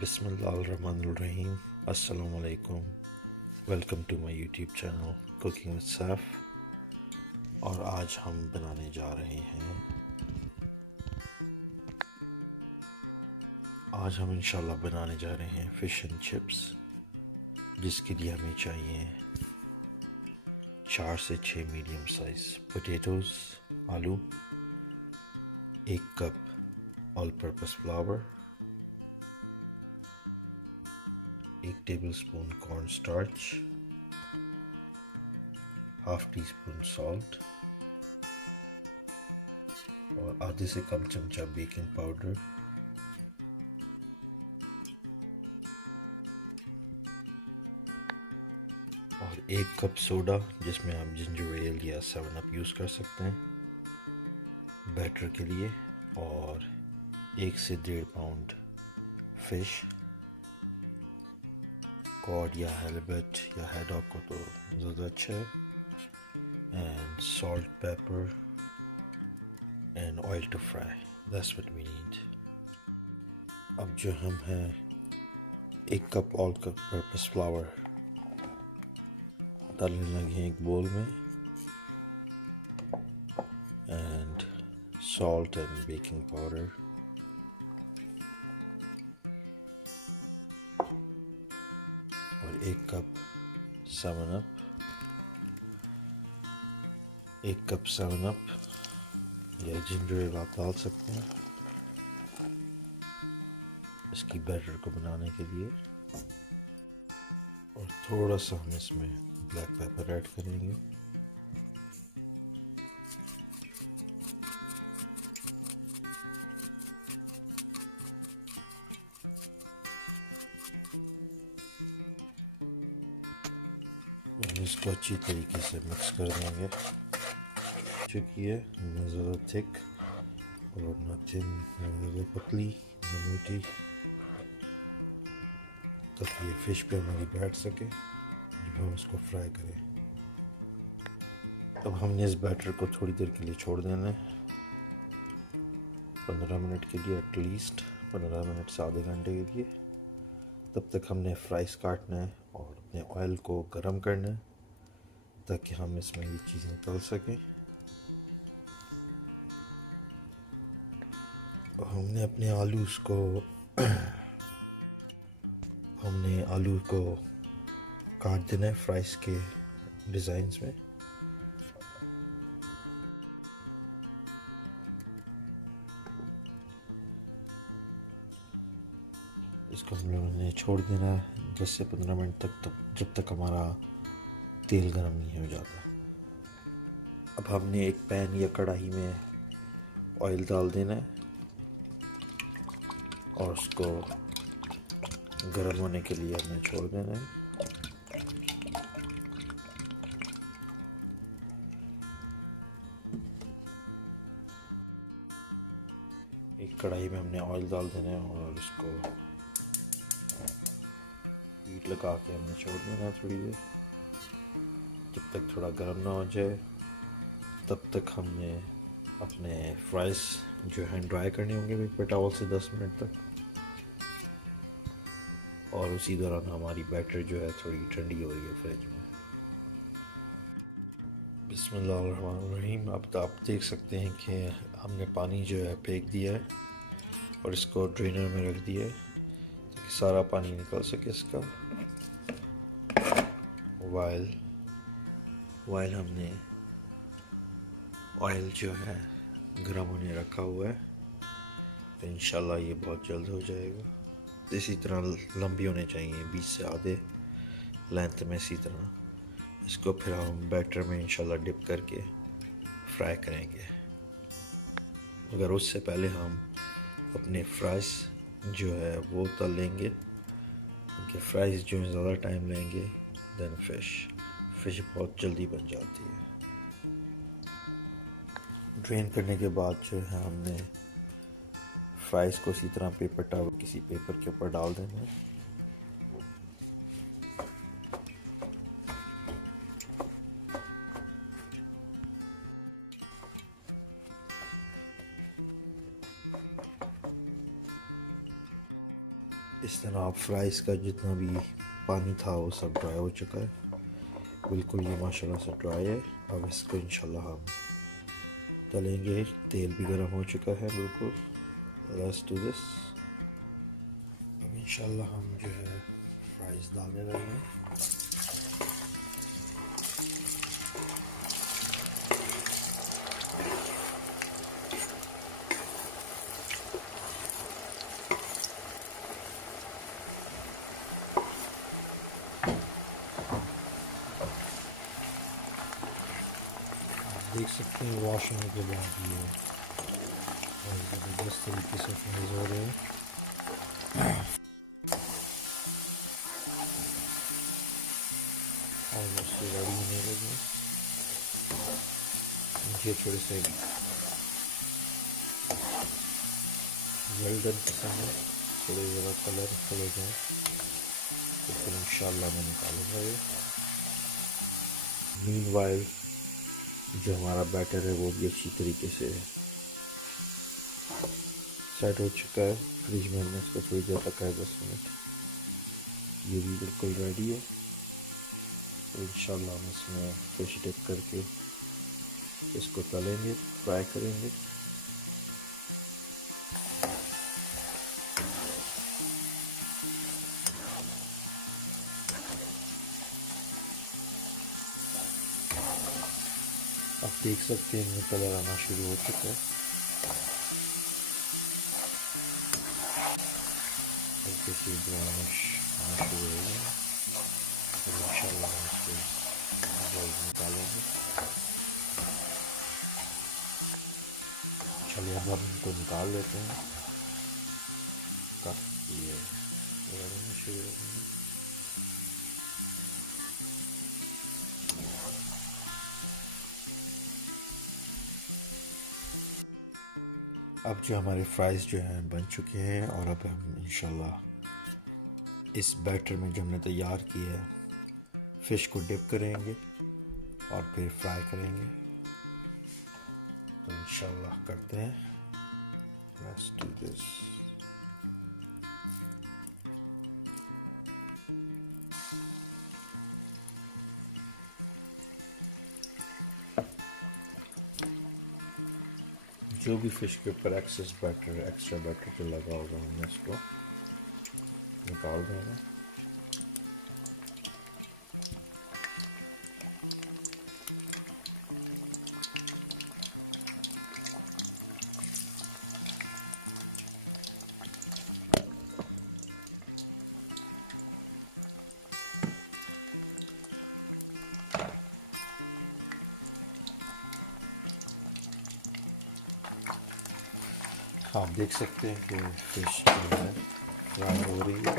बिस्मिल्लाहिर्रहमानिर्रहीम। अस्सलाम वालेकुम। Welcome to my YouTube channel cooking with Saif. और आज हम बनाने जा रहे हैं इंशाल्लाह बनाने जा रहे हैं फ़िश एंड चिप्स, जिसके लिए हमें चाहिए 4 से 6 मीडियम साइज़ पोटैटोज़, आलू, 1 cup all purpose flower, 1 tablespoon corn starch, half tea spoon salt और आधे से कम चमचा बेकिंग पाउडर, और 1 कप सोडा जिसमें आप जिंजर एल या 7 अप यूज़ कर सकते हैं बैटर के लिए, और 1 से 1.5 पाउंड फ़िश, कॉड या हैलबट या हैडॉक को तो ज़्यादा अच्छा है, and salt, pepper and oil to fry, that's what we need. अब जो हम हैं 1 कप ऑल पर्पस फ्लावर डालने लगे हैं एक बोल में, and salt and baking powder, और 1 कप 7 अप, 1 कप 7 अप या जिंजर एल आप डाल सकते हैं इसकी बैटर को बनाने के लिए। और थोड़ा सा हम इसमें ब्लैक पेपर ऐड करेंगे, और इसको अच्छी तरीके से मिक्स कर देंगे। चुकी है न ज़्यादा थिक और न थिन, न ज़्यादा पतली न मोटी, ताकि ये फ़िश पे हमारी बैठ सके जब हम इसको फ्राई करें। अब हमने इस बैटर को थोड़ी देर के लिए छोड़ देना है, 15 मिनट के लिए, एटलीस्ट 15 मिनट से आधे घंटे के लिए। तब तक हमने फ्राइज़ काटना है और अपने ऑयल को गर्म करना है ताकि हम इसमें ये चीज़ें तल सकें। हमने अपने आलू को काट देना है फ्राइज़ के डिज़ाइंस में। इसको हम लोगों ने छोड़ देना है 10 से 15 मिनट तक, जब तक हमारा तेल गर्म नहीं हो जाता। अब हमने एक पैन या कढ़ाई में ऑयल डाल देना है और उसको गर्म होने के लिए हमने छोड़ देना है। एक कढ़ाई में हमने ऑयल डाल देना है और उसको हीट लगा के हमने छोड़ देना है थोड़ी देर, जब तक थोड़ा गर्म ना हो जाए। तब तक हमने अपने फ्राइज़ जो हैं ड्राई करने होंगे पेपर टॉवल से 10 मिनट तक, और उसी दौरान हमारी बैटर जो है थोड़ी ठंडी हो रही है फ्रिज में। बिस्मिल्लाहिर्रहमानिर्रहीम। अब तो आप देख सकते हैं कि हमने पानी जो है फेंक दिया है और इसको ड्रेनर में रख दिया है ताकि सारा पानी निकल सके इसका। वाइल हमने ऑयल जो है गर्म होने रखा हुआ है, तो इंशाल्लाह ये बहुत जल्द हो जाएगा। इसी तरह लंबी होने चाहिए, 20 से आधे लेंथ में। इसी तरह इसको फिर हम बैटर में इंशाल्लाह डिप करके फ्राई करेंगे, मगर उससे पहले हम अपने फ्राइज़ जो है वो तल लेंगे, क्योंकि फ्राइज़ जो है ज़्यादा टाइम लेंगे देन फ़िश बहुत जल्दी बन जाती है। ड्रेन करने के बाद जो है हमने फ्राइज़ को इसी तरह पेपर टॉवल किसी पेपर के ऊपर डाल देना है। इस तरह आप फ्राइज़ का जितना भी पानी था वो सब ड्राई हो चुका है, बिल्कुल ये माशाल्लाह से ड्राई है। अब इसको इंशाल्लाह हम तलेंगे। तेल भी गर्म हो चुका है बिल्कुल। Let's do this. अब इंशाल्लाह हम जो है फ्राइज़ डालने लगे हैं। देख सकते हैं वॉश होने के बाद ये ज़बरदस्त तरीके से फ्राइज़ हो रहे हैं। ऑलमोस्ट रेडी होने लगे। मुझे थोड़े से वेल डन पसंद है, थोड़े ज़रा कलर हो जाए तो फिर इंशाल्लाह मैं निकालूंगा ये। मीनवाइल जो हमारा बैटर है वो भी अच्छी तरीके से सेट हो चुका है। फ्रिज में हमने इसको थोड़ी देर तक है 10 मिनट। ये भी बिल्कुल रेडी है। तो इंशाल्लाह हम इसमें फिश डिप करके इसको तलेंगे, फ्राई करेंगे। आप देख सकते हैं इनमें कलर आना शुरू हो चुका है। हल्के से ब्राउनिश आना शुरू हो गया। तो इंशाल्लाह हम इसको जल्द निकालेंगे। चलिए अब हम इनको निकाल लेते हैं। काफ़ी ये आना शुरू हो गया। अब जो हमारे फ्राइज़ जो हैं बन चुके हैं और अब हम इंशाल्लाह इस बैटर में जो हमने तैयार किया है फ़िश को डिप करेंगे और फिर फ्राई करेंगे। तो इंशाल्लाह करते हैं। Let's do this. जो भी फ़िश के ऊपर एक्स्ट्रा बैटर पे लगा होगा हमने इसको निकाल देना। आप देख सकते हैं कि फ़िश जो है फ्राई हो रही है।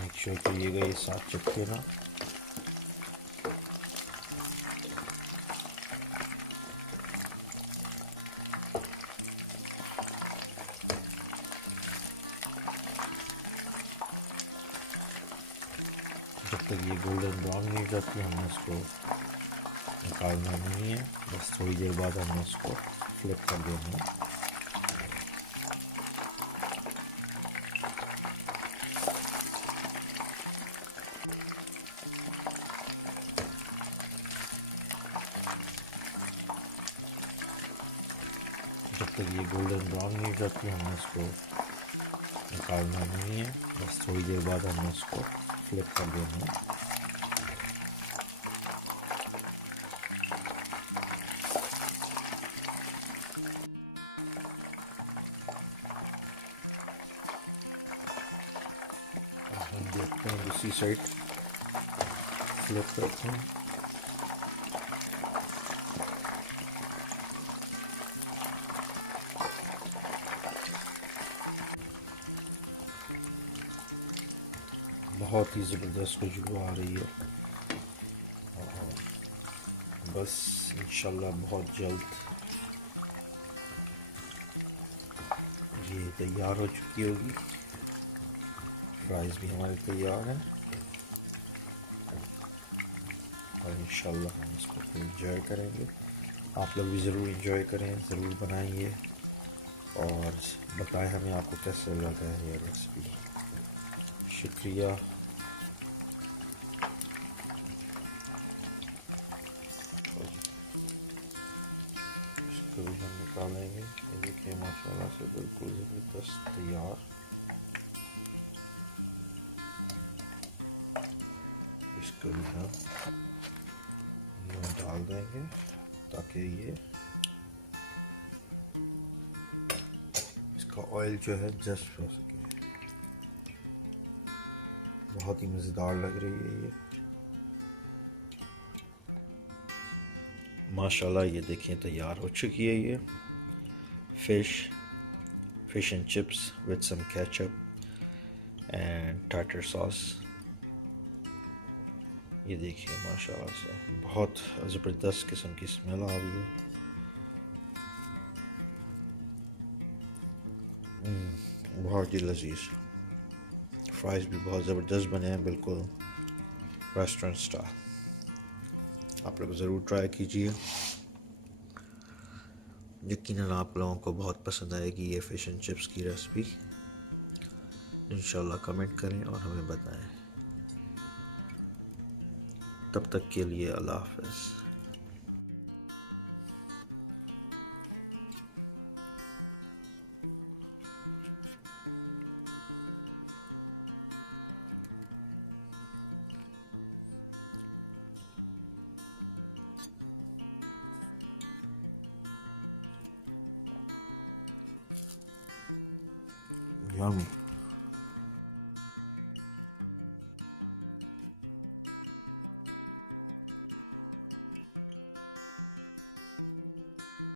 मेक श्योर करिएगा ये साथ चिपके ना। जब तक ये गोल्डन ब्राउन नहीं हो जाती हमने इसको निकालना नहीं है। बस थोड़ी देर बाद हमने इसको फ्लिप कर देना है। जब तक ये गोल्डन ब्राउन नहीं हो जाती हमने इसको निकालना नहीं है। बस थोड़ी देर बाद हमने इसको फ्लिप कर देना है। हम देखते हैं दूसरी साइड फ्लिप करते हैं। बहुत ही ज़बरदस्त खुशबू आ रही है और बस इंशाल्लाह बहुत जल्द ये तैयार हो चुकी होगी। फ्राइज़ भी हमारे तैयार हैं। और इंशाल्लाह हम इसको फिर इंजॉय करेंगे। आप लोग भी ज़रूर इंजॉय करें, ज़रूर बनाइए और बताएं हमें आपको कैसे लगा है ये रेसिपी। शुक्रिया। इसको भी हम निकालेंगे। ये देखिए माशाल्लाह से बिल्कुल ज़बरदस्त तैयार। इसको भी हम यूँ डाल देंगे ताकि ये इसका ऑयल जो है जस्ट हो सके। बहुत ही मज़ेदार लग रही है ये माशाल्लाह। ये देखें तैयार हो चुकी है ये fish and chips with some ketchup and tartar sauce. ये देखिए माशाल्लाह से बहुत ज़बरदस्त किस्म की स्मेल आ रही है। बहुत ही लजीज। फ्राइज़ भी बहुत ज़बरदस्त बने हैं, बिल्कुल रेस्टोरेंट स्टाइल। आप लोग ज़रूर ट्राई कीजिए, यकीनन आप लोगों को बहुत पसंद आएगी ये फ़िश एंड चिप्स की रेसिपी। इंशाल्लाह कमेंट करें और हमें बताएं। तब तक के लिए अल्लाह हाफ़िज़। Yummy.